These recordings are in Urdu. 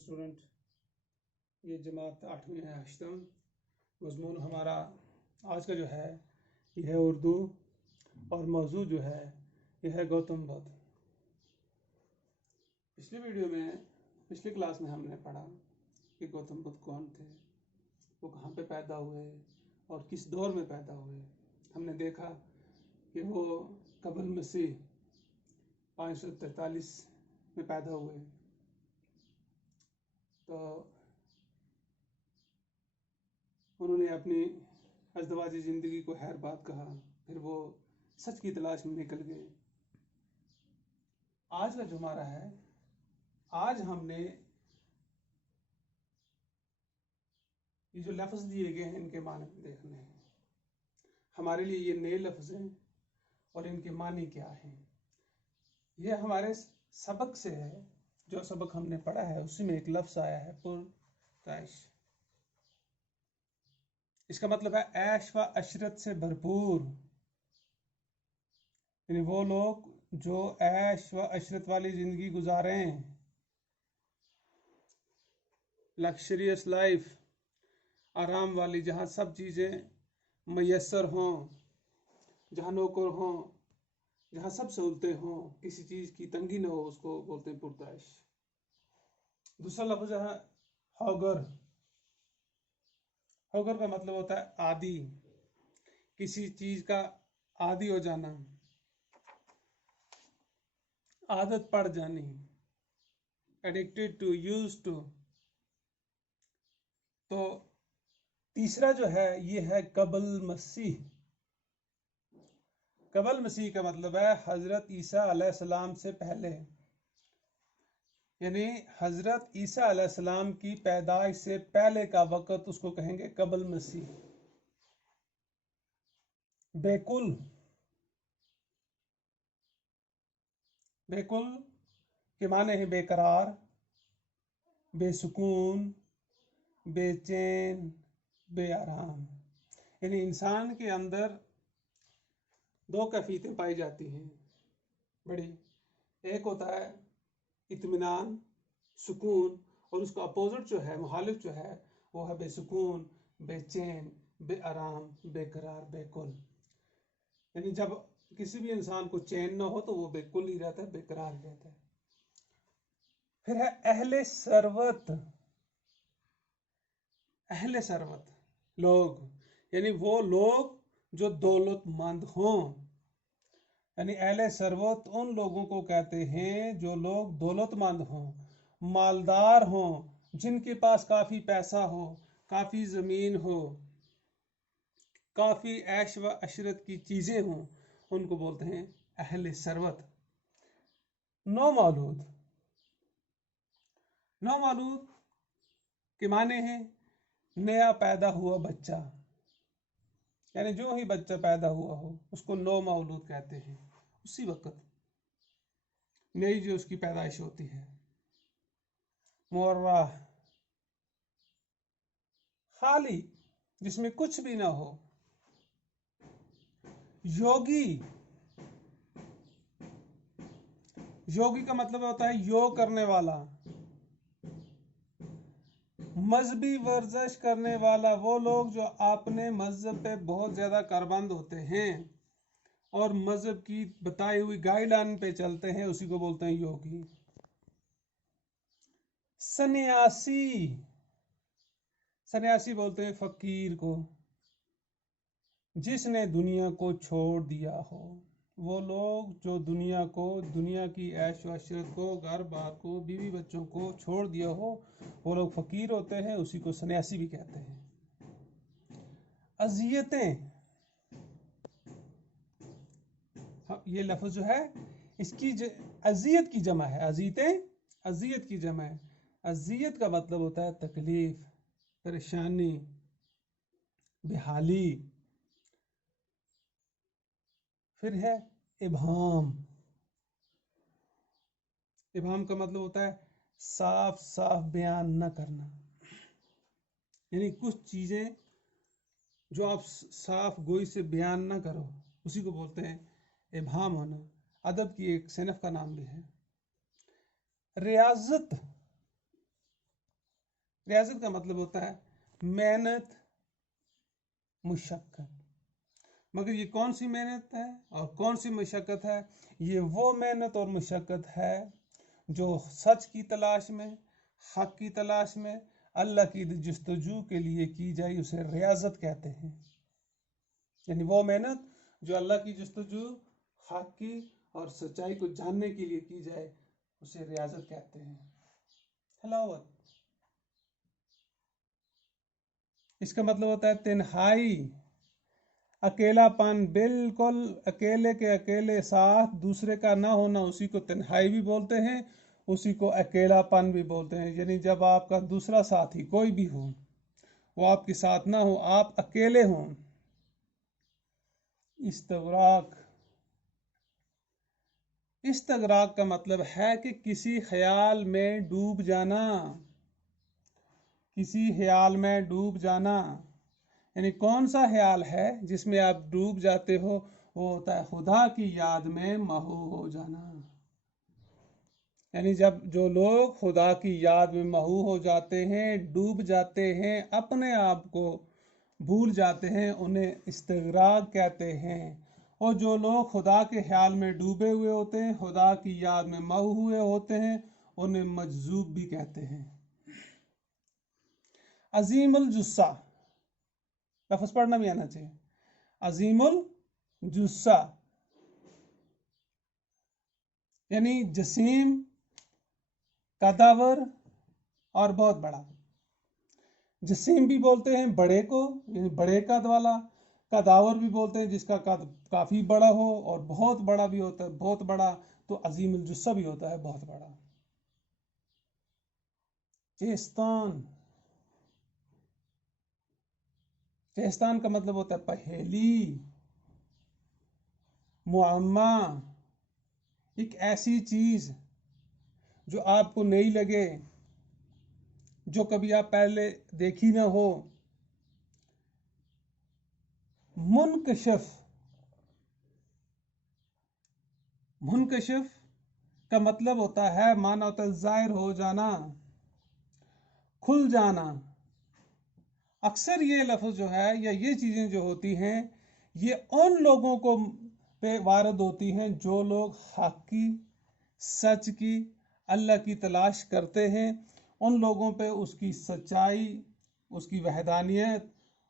اسٹوڈنٹ، یہ جماعت 8ویں ہے، 8واں مضمون ہمارا آج کا جو ہے یہ ہے اردو، اور موضوع جو ہے یہ ہے گوتم بدھ۔ پچھلی کلاس میں ہم نے پڑھا کہ گوتم بدھ کون تھے، وہ کہاں پہ پیدا ہوئے اور کس دور میں پیدا ہوئے۔ ہم نے دیکھا کہ وہ قبل مسیح 543 میں پیدا ہوئے، تو انہوں نے اپنی ازدواجی زندگی کو خیر بات کہا، پھر وہ سچ کی تلاش میں نکل گئے۔ آج کا جو ہمارا ہے، آج ہم نے یہ جو لفظ دیے گئے ہیں ان کے معنی دیکھنے ہیں۔ ہمارے لیے یہ نئے لفظ ہیں اور ان کے معنی کیا ہیں۔ یہ ہمارے سبق سے ہے، جو سبق ہم نے پڑھا ہے اسی میں ایک لفظ آیا ہے پرتعیش۔ اس کا مطلب ہے عیش و عشرت سے بھرپور، یعنی وہ لوگ جو عیش و عشرت والی زندگی گزاریں، لکشریس لائف، آرام والی، جہاں سب چیزیں میسر ہوں، جہاں نوکر ہوں، جہاں سب سہولتیں ہوں، کسی چیز کی تنگی نہ ہو، اس کو بولتے ہیں پرتعیش۔ دوسرا لفظ ہے ہوگر۔ ہوگر کا مطلب ہوتا ہے عادی، کسی چیز کا عادی ہو جانا، عادت پڑ جانی، ایڈکٹیڈ ٹو، یوز ٹو۔ تو تیسرا جو ہے یہ ہے قبل مسیح۔ قبل مسیح کا مطلب ہے حضرت عیسیٰ علیہ السلام سے پہلے، یعنی حضرت عیسیٰ علیہ السلام کی پیدائش سے پہلے کا وقت، اس کو کہیں گے قبل مسیح۔ بیکل، بیکل کے معنی ہیں بے قرار، بے سکون، بے چین، بے آرام۔ یعنی انسان کے اندر دو کیفیتیں پائی جاتی ہیں بڑی، ایک ہوتا ہے اطمینان، سکون، اور اس کا اپوزٹ جو ہے، مخالف جو ہے، وہ ہے بے سکون، بے چین، بے آرام، بے قرار، بے کل۔ یعنی جب کسی بھی انسان کو چین نہ ہو تو وہ بے کل ہی رہتا ہے، بے قرار ہی رہتا ہے۔ پھر ہے اہل ثروت۔ اہل ثروت لوگ، یعنی وہ لوگ جو دولت مند ہوں۔ یعنی اہل ثروت ان لوگوں کو کہتے ہیں جو لوگ دولت مند ہوں، مالدار ہوں، جن کے پاس کافی پیسہ ہو، کافی زمین ہو، کافی عیش و عشرت کی چیزیں ہوں، ان کو بولتے ہیں اہل ثروت۔ نومولود، نومولود کے معنی ہیں نیا پیدا ہوا بچہ، یعنی جو ہی بچہ پیدا ہوا ہو اس کو نومولود کہتے ہیں، اسی وقت نئی جو اس کی پیدائش ہوتی ہے۔ مورہ، خالی، جس میں کچھ بھی نہ ہو۔ یوگی، یوگی کا مطلب ہوتا ہے یوگ کرنے والا، مذہبی ورزش کرنے والا۔ وہ لوگ جو اپنے مذہب پہ بہت زیادہ کاربند ہوتے ہیں اور مذہب کی بتائی ہوئی گائیڈ لائن پہ چلتے ہیں، اسی کو بولتے ہیں یوگی۔ سنیاسی، سنیاسی بولتے ہیں فقیر کو، جس نے دنیا کو چھوڑ دیا ہو۔ وہ لوگ جو دنیا کو، دنیا کی عیش و عشرت کو، گھر بار کو، بیوی بچوں کو چھوڑ دیا ہو، وہ لوگ فقیر ہوتے ہیں، اسی کو سنیاسی بھی کہتے ہیں۔ اذیتیں، یہ لفظ جو ہے اس کی اذیت کی جمع ہے، اذیتیں، اذیت کی جمع ہے۔ اذیت کا مطلب ہوتا ہے تکلیف، پریشانی، بحالی۔ پھر ہے ابہام۔ ابہام کا مطلب ہوتا ہے صاف صاف بیان نہ کرنا، یعنی کچھ چیزیں جو آپ صاف گوئی سے بیان نہ کرو، اسی کو بولتے ہیں ابہام ہونا۔ ادب کی ایک صنف کا نام بھی ہے۔ ریاضت، ریاضت کا مطلب ہوتا ہے محنت، مشقت. مگر یہ کون سی محنت ہے اور کون سی مشقت ہے؟ یہ وہ محنت اور مشقت ہے جو سچ کی تلاش میں، حق کی تلاش میں، اللہ کی جستجو کے لیے کی جائے، اسے ریاضت کہتے ہیں. یعنی وہ محنت جو اللہ کی جستجو، حق کی اور سچائی کو جاننے کے لیے کی جائے، اسے ریاضت کہتے ہیں. حلاوت، اس کا مطلب ہوتا ہے تنہائی، اکیلا پن، بالکل اکیلے کے اکیلے ساتھ دوسرے کا نہ ہونا، اسی کو تنہائی بھی بولتے ہیں، اسی کو اکیلا پن بھی بولتے ہیں. یعنی جب آپ کا دوسرا ساتھی کوئی بھی ہو، وہ آپ کے ساتھ نہ ہو، آپ اکیلے ہوں. استغراق، استغراق کا مطلب ہے کہ کسی خیال میں ڈوب جانا، کسی خیال میں ڈوب جانا. یعنی کون سا خیال ہے جس میں آپ ڈوب جاتے ہو؟ وہ ہوتا ہے خدا کی یاد میں محو ہو جانا. یعنی جب جو لوگ خدا کی یاد میں محو ہو جاتے ہیں، ڈوب جاتے ہیں، اپنے آپ کو بھول جاتے ہیں، انہیں استغراق کہتے ہیں. اور جو لوگ خدا کے خیال میں ڈوبے ہوئے ہوتے ہیں، خدا کی یاد میں محو ہوئے ہوتے ہیں، انہیں مجذوب بھی کہتے ہیں. عظیم الجثہ، لفظ پڑھنا بھی آنا چاہیے. عظیم الجثہ یعنی جسیم، قداور اور بہت بڑا. جسیم بھی بولتے ہیں بڑے کو، یعنی بڑے قد والا. قداور بھی بولتے ہیں جس کا قد کافی بڑا ہو، اور بہت بڑا بھی ہوتا ہے، بہت بڑا تو عظیم الجثہ بھی ہوتا ہے، بہت بڑا. چیستان، چیستان کا مطلب ہوتا ہے پہیلی، معمہ، ایک ایسی چیز جو آپ کو نئی لگے، جو کبھی آپ پہلے دیکھی نہ ہو. منکشف، منکشف کا مطلب ہوتا ہے، معنی ہوتا ہے ظاہر ہو جانا، کھل جانا. اکثر یہ لفظ جو ہے یا یہ چیزیں جو ہوتی ہیں، یہ ان لوگوں کو پہ وارد ہوتی ہیں جو لوگ حق کی، سچ کی، اللہ کی تلاش کرتے ہیں. ان لوگوں پہ اس کی سچائی، اس کی وحدانیت،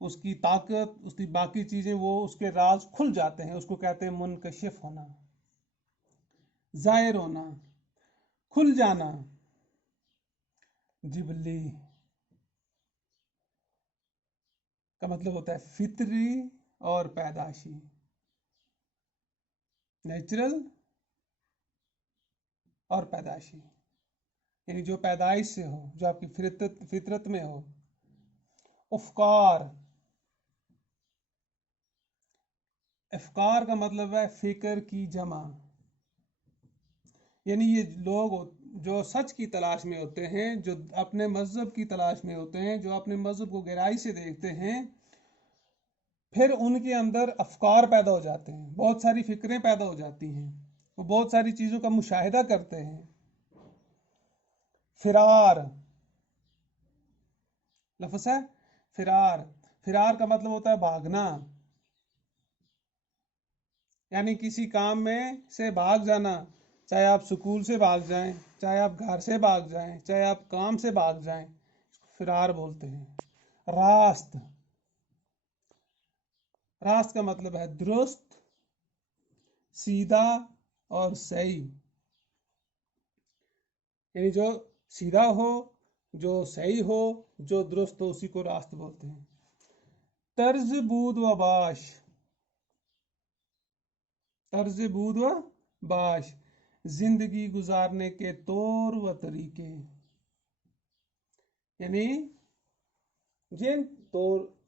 اس کی طاقت، اس کی باقی چیزیں، وہ اس کے راز کھل جاتے ہیں. اس کو کہتے ہیں منکشف ہونا، ظاہر ہونا، کھل جانا. جبلی کا مطلب ہوتا ہے فطری اور پیدائشی، نیچرل اور پیدائشی. یعنی جو پیدائش سے ہو، جو آپ کی فطرت میں ہو. افکار، افکار کا مطلب ہے فکر کی جمع. یعنی یہ لوگ جو سچ کی تلاش میں ہوتے ہیں، جو اپنے مذہب کی تلاش میں ہوتے ہیں، جو اپنے مذہب کو گہرائی سے دیکھتے ہیں، پھر ان کے اندر افکار پیدا ہو جاتے ہیں، بہت ساری فکریں پیدا ہو جاتی ہیں، وہ بہت ساری چیزوں کا مشاہدہ کرتے ہیں. فرار، لفظ ہے فرار. فرار کا مطلب ہوتا ہے بھاگنا، یعنی کسی کام میں سے بھاگ جانا. چاہے آپ سکول سے بھاگ جائیں، چاہے آپ گھر سے بھاگ جائیں، چاہے آپ کام سے بھاگ جائیں، فرار بولتے ہیں. راست، راست کا مطلب ہے درست، سیدھا اور صحیح. یعنی جو سیدھا ہو، جو صحیح ہو، جو درست ہو، اسی کو راست بولتے ہیں. طرز بود و باش، طرز بود و باش، زندگی گزارنے کے طور و طریقے. یعنی جن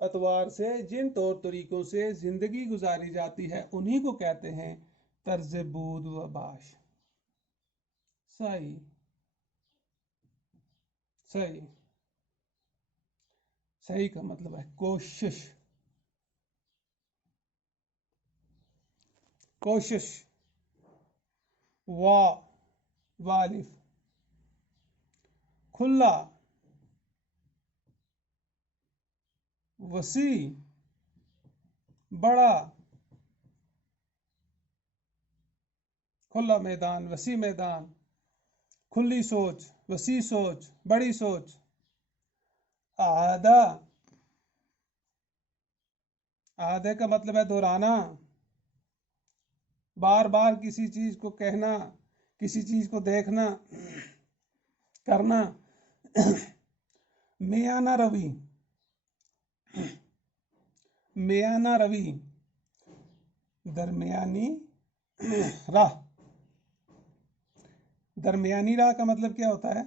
اطوار سے، جن طور طریقوں سے زندگی گزاری جاتی ہے، انہی کو کہتے ہیں طرز بود و باش. صحیح، صحیح، صحیح کا مطلب ہے کوشش، کوشش. والف، کھلا، وسیع، بڑا، کھلا میدان، وسیع میدان، کھلی سوچ، وسیع سوچ، بڑی سوچ. عادہ، عادے کا مطلب ہے دہرانا، بار بار کسی چیز کو کہنا، کسی چیز کو دیکھنا، کرنا. میانہ روی، میانہ روی، درمیانی راہ. درمیانی راہ کا مطلب کیا ہوتا ہے؟